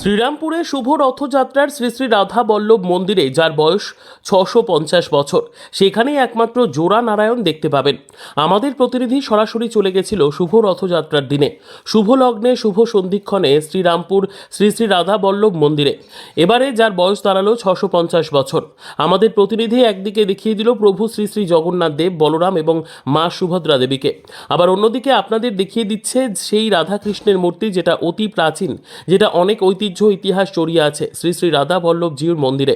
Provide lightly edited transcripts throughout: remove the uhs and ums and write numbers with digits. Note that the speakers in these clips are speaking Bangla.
শ্রীরামপুরে শুভ রথযাত্রার শ্রী শ্রী রাধা বল্লভ মন্দিরে, যার বয়স ৬৫০ বছর, সেখানেই একমাত্র জোড়া নারায়ণ দেখতে পাবেন। আমাদের প্রতিনিধি সরাসরি চলে গেছিল শুভ রথযাত্রার দিনে শুভ লগ্নে শুভ সন্ধিক্ষণে শ্রীরামপুর শ্রী শ্রী রাধা বল্লভ মন্দিরে। এবারে যার বয়স দাঁড়ালো ৬৫০ বছর। আমাদের প্রতিনিধি একদিকে দেখিয়ে দিল প্রভু শ্রী শ্রী জগন্নাথ দেব, বলরাম এবং মা সুভদ্রা দেবীকে, আবার অন্যদিকে আপনাদের দেখিয়ে দিচ্ছে সেই রাধাকৃষ্ণের মূর্তি, যেটা অতি প্রাচীন, যেটা অনেক ঐতিহ্য ইতিহাস জড়িয়ে আছে শ্রী শ্রী রাধা বল্লভজিউর মন্দিরে।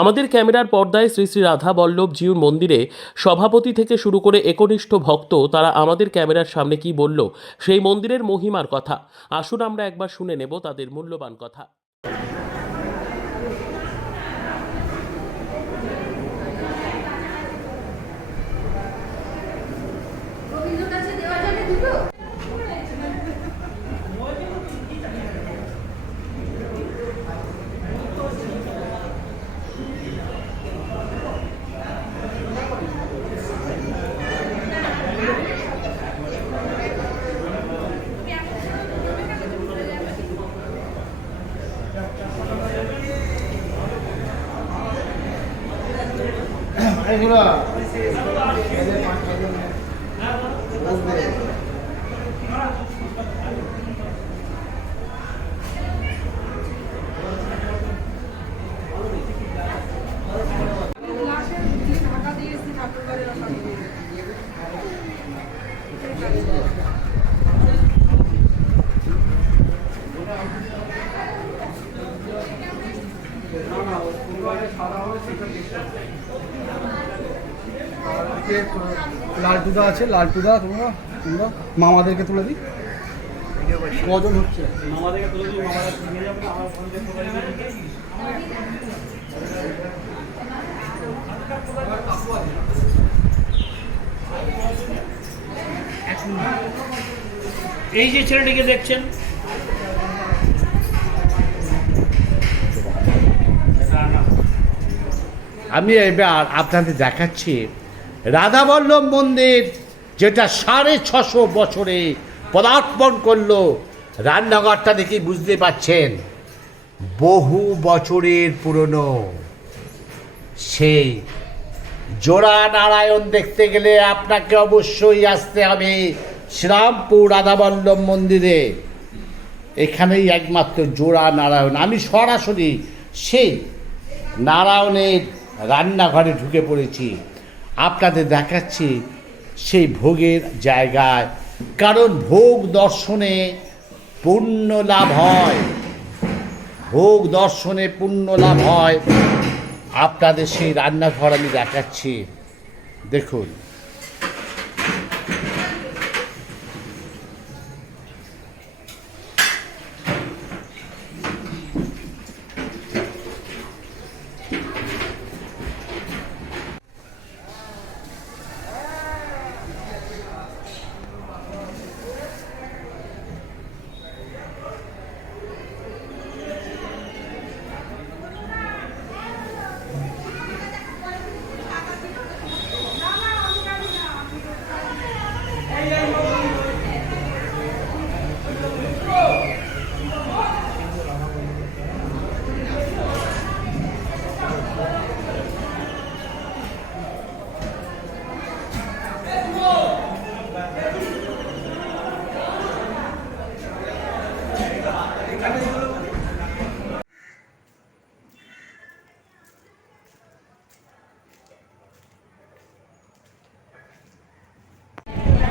আমাদের ক্যামেরার পর্দায় শ্রী শ্রী রাধা বল্লভজিউর মন্দিরে সভাপতি থেকে শুরু করে একনিষ্ঠ ভক্ত, তারা আমাদের ক্যামেরার সামনে কি বলল সেই মন্দিরের মহিমার কথা। আসুন আমরা একবার শুনে নেব তাদের মূল্যবান কথা। এগুলো লাল টুদা আছে, লাল টুদা তোমরা তোমরা মামাদেরকে তুলে দিই। কজন হচ্ছে মামাদেরকে তুলে দিই, মামারা নিয়ে যাবে না আমার ফোন দেখতে পারি। এই যে ছেলেটিকে দেখছেন, আমি এবার আপনাদের দেখাচ্ছি রাধাবল্লভ মন্দির, যেটা ৬৫০ বছরে পদার্পণ করলো। রান্নাঘরটা দেখে বুঝতে পারছেন বহু বছরের পুরনো। সেই জোড়া নারায়ণ দেখতে গেলে আপনাকে অবশ্যই আসতে হবে শ্রীরামপুর রাধাবল্লভ মন্দিরে। এখানেই একমাত্র জোড়া নারায়ণ। আমি সরাসরি সেই নারায়ণের রান্নাঘরে ঢুকে পড়েছি, আপনাদের দেখাচ্ছি সেই ভোগের জায়গায়। কারণ ভোগ দর্শনে পুণ্য লাভ হয়, ভোগ দর্শনে পুণ্য লাভ হয়। আপনাদের সেই রান্নাঘর আমি দেখাচ্ছি, দেখুন।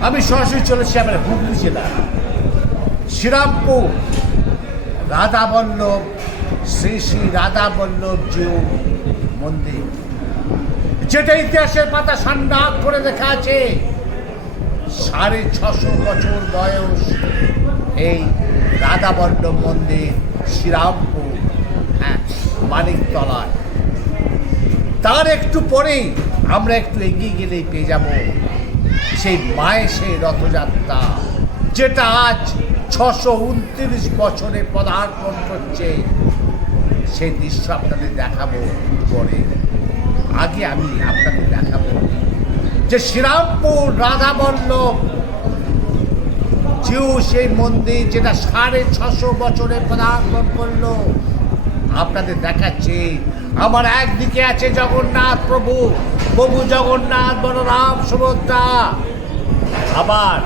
আমি সরাসরি চলেছি আমার হুগলি জেলা শ্রীরামপুর রাধাবল্লভ শ্রী শ্রী রাধাবল্লভজিউ মন্দির, যেটা ইতিহাসের পাতা সান্ডাক করে দেখা আছে। ৬৫০ বছর বয়স এই রাধাবল্লভ মন্দির শ্রীরামপুর, হ্যাঁ, মানিকতলায়। তার একটু পরেই আমরা একটু এগিয়ে গেলেই পেয়ে যাব সেই মায়ের সেই রথযাত্রা, যেটা আজ ৬২৯ বছরে পদার্পণ করছে। সেই দৃশ্য আপনাদের দেখাবো পরে। আগে আমি আপনাদের দেখাবো যে শ্রীরামপুর রাধাবল্লভ জিউ সেই মন্দির যেটা 650 বছরে পদার্পণ করলো। আপনাদের দেখাচ্ছি, আমার একদিকে আছে জগন্নাথ প্রভু, প্রভু জগন্নাথ, বলরাম, সুভদ্রা। আবার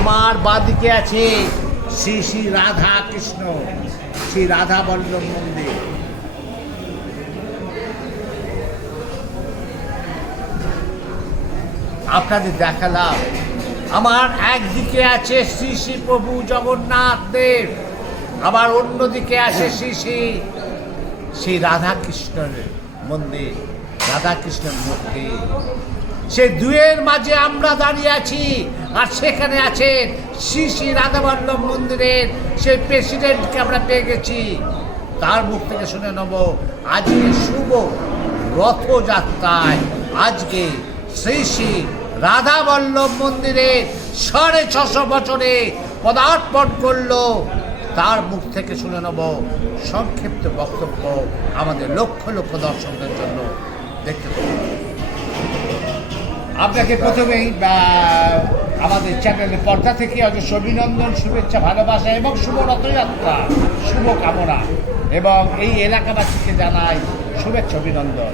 আমার বাঁদিকে আছে শ্রী শ্রী রাধা কৃষ্ণ, শ্রী রাধা বল্লভ মন্দির। আপনাদের দেখালাম, আমার একদিকে আছে শ্রী শ্রী প্রভু জগন্নাথ দেব, আবার অন্যদিকে আছে শ্রী শ্রী সেই রাধাকৃষ্ণের মন্দির, রাধাকৃষ্ণের মূর্তি। সে দুয়ের মাঝে আমরা দাঁড়িয়ে আছি, আর সেখানে আছেন শ্রী শ্রী রাধাবল্লভ মন্দিরের সেই প্রেসিডেন্টকে আমরা পেয়ে গেছি। তার মুখ থেকে শুনে নেব আজকে শুভ রথযাত্রায় আজকে শ্রী শ্রী রাধাবল্লভ মন্দিরে 650 বছরে পদার্পণ করলো। তার মুখ থেকে শুনে নেব সংক্ষিপ্ত বক্তব্য আমাদের লক্ষ লক্ষ দর্শকদের জন্য দেখতে পাবো। আপনাকে প্রথমেই আমাদের চ্যানেলের পর্দা থেকে অজস্র অভিনন্দন, শুভেচ্ছা, ভালোবাসা এবং শুভ রথযাত্রা শুভ কামনা, এবং এই এলাকাবাসীকে জানাই শুভেচ্ছা অভিনন্দন।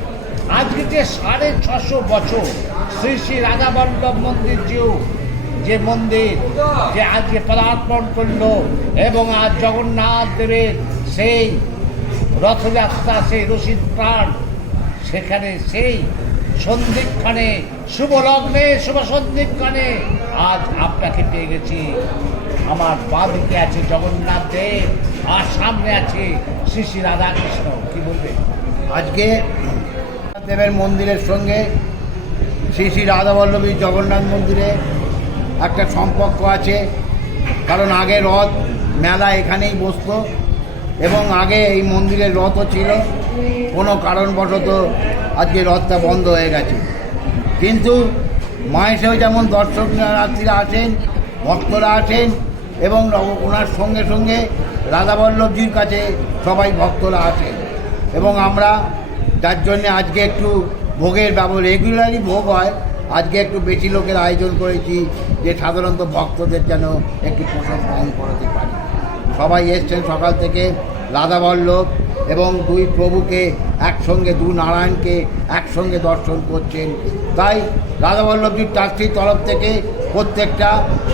আজকে যে 650 বছর শ্রী শ্রী রাধাবল্লভ মন্দির যে মন্দির যে আজকে পদার্পণ করলো, এবং আজ জগন্নাথ দেবের সেই রথযাত্রা, সেই রসিদ প্রাণ, সেখানে সেই সন্ধিক্ষণে শুভ লগ্নে শুভ সন্ধিক্ষণে আজ আপনাকে পেয়ে গেছি। আমার বাঁদিকে আছে জগন্নাথ দেব, আর সামনে আছে শ্রী শ্রী রাধাকৃষ্ণ। কি বলবে? আজকে দেবের মন্দিরের সঙ্গে শ্রী শ্রী রাধাবল্লভী জগন্নাথ মন্দিরে একটা সম্পর্ক আছে, কারণ আগে রথ মেলা এখানেই বসতো, এবং আগে এই মন্দিরের রথও ছিল। কোনো কারণবশত আজকে রথটা বন্ধ হয়ে গেছে, কিন্তু মায়েসেও যেমন দর্শনার্থীরা আসেন, ভক্তরা আসেন, এবং ওনার সঙ্গে সঙ্গে রাধাবল্লভজির কাছে সবাই ভক্তরা আসেন। এবং আমরা যার জন্যে আজকে একটু ভোগের রেগুলারই ভোগ হয়, আজকে একটু বেশি লোকের আয়োজন করেছি, যে সাধারণত ভক্তদের যেন একটু পোষণ কম করতে পারি। সবাই এসছেন সকাল থেকে রাধাবল্লভ এবং দুই প্রভুকে একসঙ্গে, দু নারায়ণকে একসঙ্গে দর্শন করছেন। তাই রাধাবল্লভজির ট্রাস্টির তরফ থেকে প্রত্যেকটা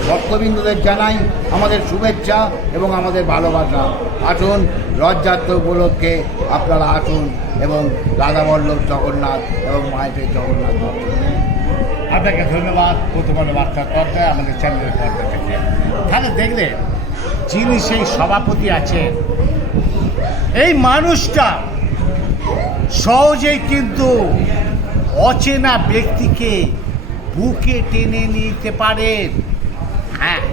ভক্তবৃন্দদের জানাই আমাদের শুভেচ্ছা এবং আমাদের ভালোবাসা। আসুন, রথযাত্রা উপলক্ষে আপনারা আসুন এবং রাধাবল্লভ জগন্নাথ এবং মায়ের জগন্নাথ দর্শন। আপনাকে ধন্যবাদ প্রথমত বার্তার পর্দায় আমাদের চ্যানেলের পর্দা থেকে। তাহলে দেখলেন যিনি সেই সভাপতি আছেন, এই মানুষটা সহজেই কিন্তু অচেনা ব্যক্তিকে বুকে টেনে নিতে পারেন। হ্যাঁ,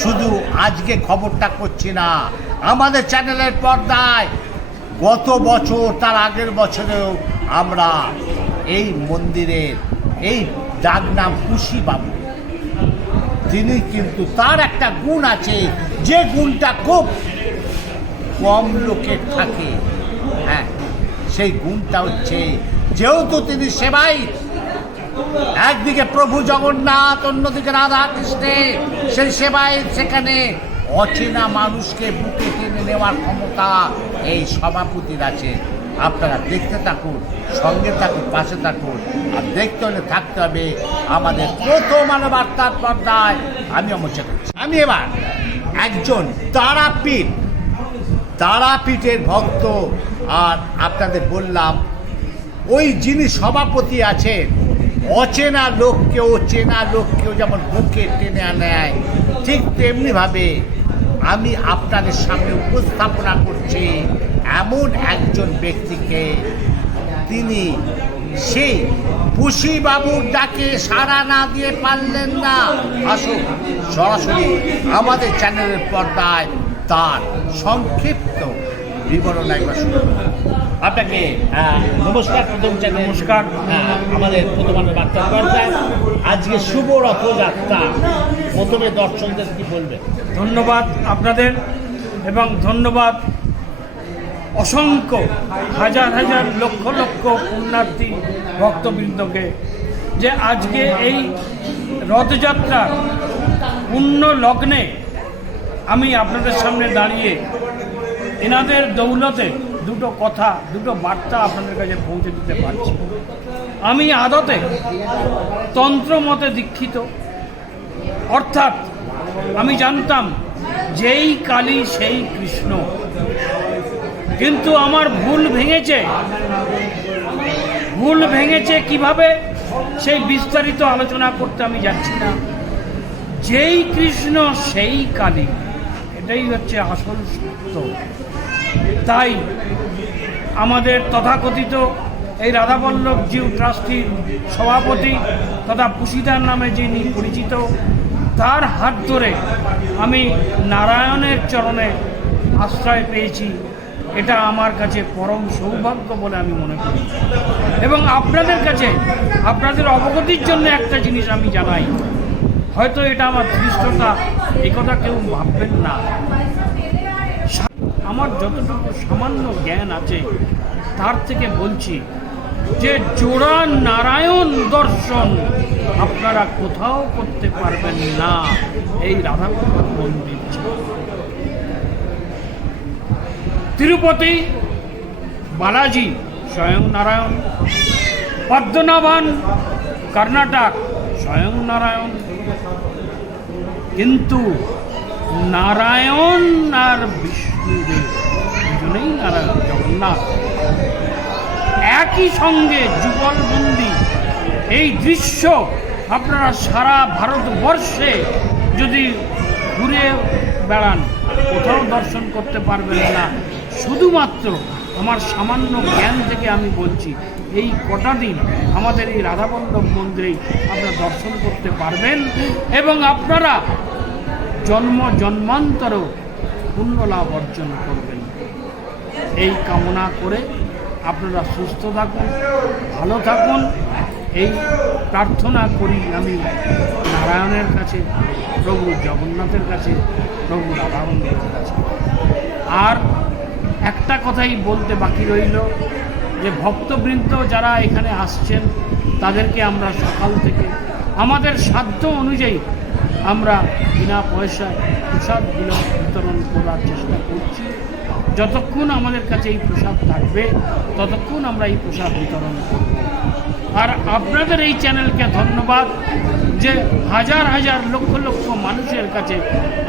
শুধু আজকে খবরটা করছি না, আমাদের চ্যানেলের পর্দায় গত বছর, তার আগের বছরেও আমরা এই মন্দিরের এই ডাক নাম খুশি বাবু। তিনি কিন্তু, তার একটা গুণ আছে, যে গুণটা খুব কম লোকের থাকে। হ্যাঁ, সেই গুণটা হচ্ছে, যেহেতু তিনি সেবাই, একদিকে প্রভু জগন্নাথ, অন্যদিকে রাধা কৃষ্ণের সেই সেবায়, সেখানে অচেনা মানুষকে বুকে টেনে নেওয়ার ক্ষমতা এই সভাপতির আছে। আপনারা দেখতে থাকুন, সঙ্গে থাকুন, পাশে থাকুন। আর দেখতে হলে থাকতে হবে আমাদের প্রথম আলো বার্তার পর্দায়। আমি অমরচা করছি। আমি এবার একজন তারাপীঠের ভক্ত, আর আপনাদের বললাম ওই যিনি সভাপতি আছেন, অচেনা লোককেও চেনা লোককেও যেমন বুকে টেনে নেয়, ঠিক তেমনিভাবে আমি আপনাদের সামনে উপস্থাপনা করছি এমন একজন ব্যক্তিকে। তিনি সেই পুষিবাবুর ডাকে সাড়া না দিয়ে পারলেন না। আসুন, সরাসরি আমাদের চ্যানেলের পর্দায় তার সংক্ষিপ্ত বিবরণ একবার শুনুন। আপনাকে নমস্কার, প্রথম চ্যানেল নমস্কার। আমাদের প্রথম আলো বার্তার পর্দায় আজকে শুভ রথযাত্রা, প্রথমে দর্শকদের কি বলবেন? ধন্যবাদ আপনাদের, এবং ধন্যবাদ অসংখ্য হাজার হাজার লক্ষ লক্ষ পুণ্যার্থী ভক্তবৃন্দকে, যে আজকে এই রথযাত্রা পুণ্য লগ্নে আমি আপনাদের সামনে দাঁড়িয়ে এনাদের দৌলতে দুটো কথা, দুটো বার্তা আপনাদের কাছে পৌঁছে দিতে পারছি। আমি আদতে তন্ত্রমতে দীক্ষিত, অর্থাৎ আমি জানতাম যেই কালী সেই কৃষ্ণ, কিন্তু আমার ভুল ভেঙেছে কিভাবে সেই বিস্তারিত আলোচনা করতে আমি যাচ্ছি না। যেই কৃষ্ণ সেই কালী, এটাই হচ্ছে আসল সত্য। তাই আমাদের তথাকথিত এই রাধাবল্লভজিউ ট্রাস্টির সভাপতি তথা পুশিদার নামে যিনি পরিচিত, তার হাত ধরে আমি নারায়ণের চরণে আশ্রয় পেয়েছি। এটা আমার কাছে পরম সৌভাগ্য বলে আমি মনে করি। এবং আপনাদের কাছে আপনাদের অবগতির জন্য একটা জিনিস আমি জানাই, হয়তো এটা আমার ধৃষ্টতা, এই কথা কেউ ভাববেন না। আমার যতটুকু সামান্য জ্ঞান আছে তার থেকে বলছি যে জোড়া নারায়ণ দর্শন আপনারা কোথাও করতে পারবেন না এই রাধাবল্লভ মন্দির। তিরুপতি বালাজি স্বয়ং নারায়ণ, পদ্মনাভন কর্ণাটক স্বয়ং নারায়ণ, কিন্তু নারায়ণ আর বিষ্ণুদেব দুজনেই নারায়ণ, জগন্নাথ একই সঙ্গে যুগলবন্দি। এই দৃশ্য আপনারা সারা ভারতবর্ষে যদি ঘুরে বেড়ান কোথাও দর্শন করতে পারবেন না। শুধুমাত্র আমার সামান্য জ্ঞান থেকে আমি বলছি, এই কটা দিন আমাদের এই রাধাবল্লভ মন্দিরেই আপনারা দর্শন করতে পারবেন এবং আপনারা জন্মান্তরও পুণ্য লাভ অর্জন করবেন। এই কামনা করে আপনারা সুস্থ থাকুন, ভালো থাকুন, এই প্রার্থনা করি আমি নারায়ণের কাছে, প্রভু জগন্নাথের কাছে, প্রভু রাধাবল্লভের কাছে। আর একটা কথাই বলতে বাকি রইল যে ভক্তবৃন্দ যারা এখানে আসছেন তাদেরকে আমরা সকাল থেকে আমাদের সাধ্য অনুযায়ী আমরা বিনা পয়সায় প্রসাদ বিতরণ করার চেষ্টা করছি। যতক্ষণ আমাদের কাছে এই প্রসাদ থাকবে ততক্ষণ আমরা এই প্রসাদ বিতরণ করব। আর আপনাদের এই চ্যানেলকে ধন্যবাদ যে হাজার হাজার লক্ষ লক্ষ মানুষের কাছে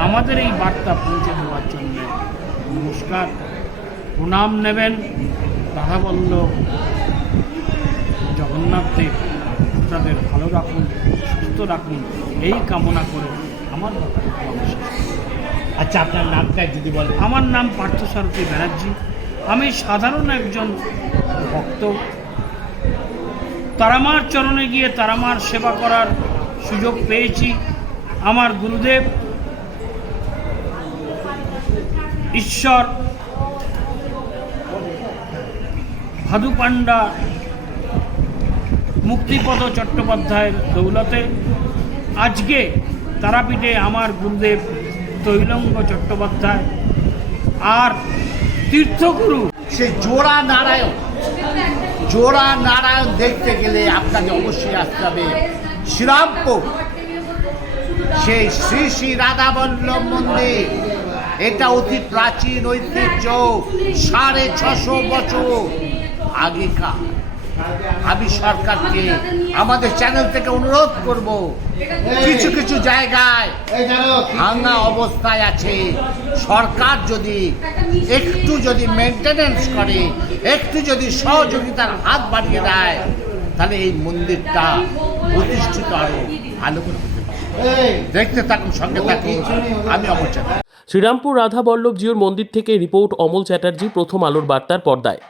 আমাদের এই বার্তা পৌঁছে দেওয়ার জন্য। নমস্কার, প্রণাম নেবেন। রাধাবল্লভ জগন্নাথ দেব আপনাদের ভালো রাখুন, সুস্থ রাখুন, এই কামনা করে আমার বক্তব্য শেষ। আচ্ছা, আপনার নামটা যদি বলেন। আমার নাম পার্থসারথী ব্যানার্জি। আমি সাধারণ একজন ভক্ত। তারামার চরণে গিয়ে তারামার সেবা করার সুযোগ পেয়েছি। আমার গুরুদেব ঈশ্বর ভাদুপান্ডা মুক্তিপদ চট্টোপাধ্যায়ের দৌলতে আজকে তারাপীঠে আমার গুরুদেব তৈলঙ্গ চট্টোপাধ্যায় আর তীর্থগুরু সে জোড়া নারায়ণ দেখতে গেলে আপনাকে অবশ্যই আসতে হবে শ্রীরামপুর, সেই শ্রী শ্রী রাধাবল্লভ মন্দির। এটা অতি প্রাচীন ঐতিহ্য, 650 বছর আগেকার। আমি সরকারকে আমাদের চ্যানেল থেকে অনুরোধ করব, কিছু কিছু জায়গায় ভাঙা অবস্থায় আছে, সরকার একটু যদি মেনটেনেন্স করে, একটু যদি সহযোগিতার হাত বাড়িয়ে দেয়, তাহলে এই মন্দিরটা প্রতিষ্ঠিত আরো ভালো করে হতে পারে। দেখতে থাকুন, সঙ্গে থাকুন, আমি অমর চ্যাটার্জি। শ্রীরামপুর রাধাবল্লভজিউর মন্দির থেকে রিপোর্ট অমল চ্যাটার্জি, প্রথম আলোর বার্তার পর্দায়।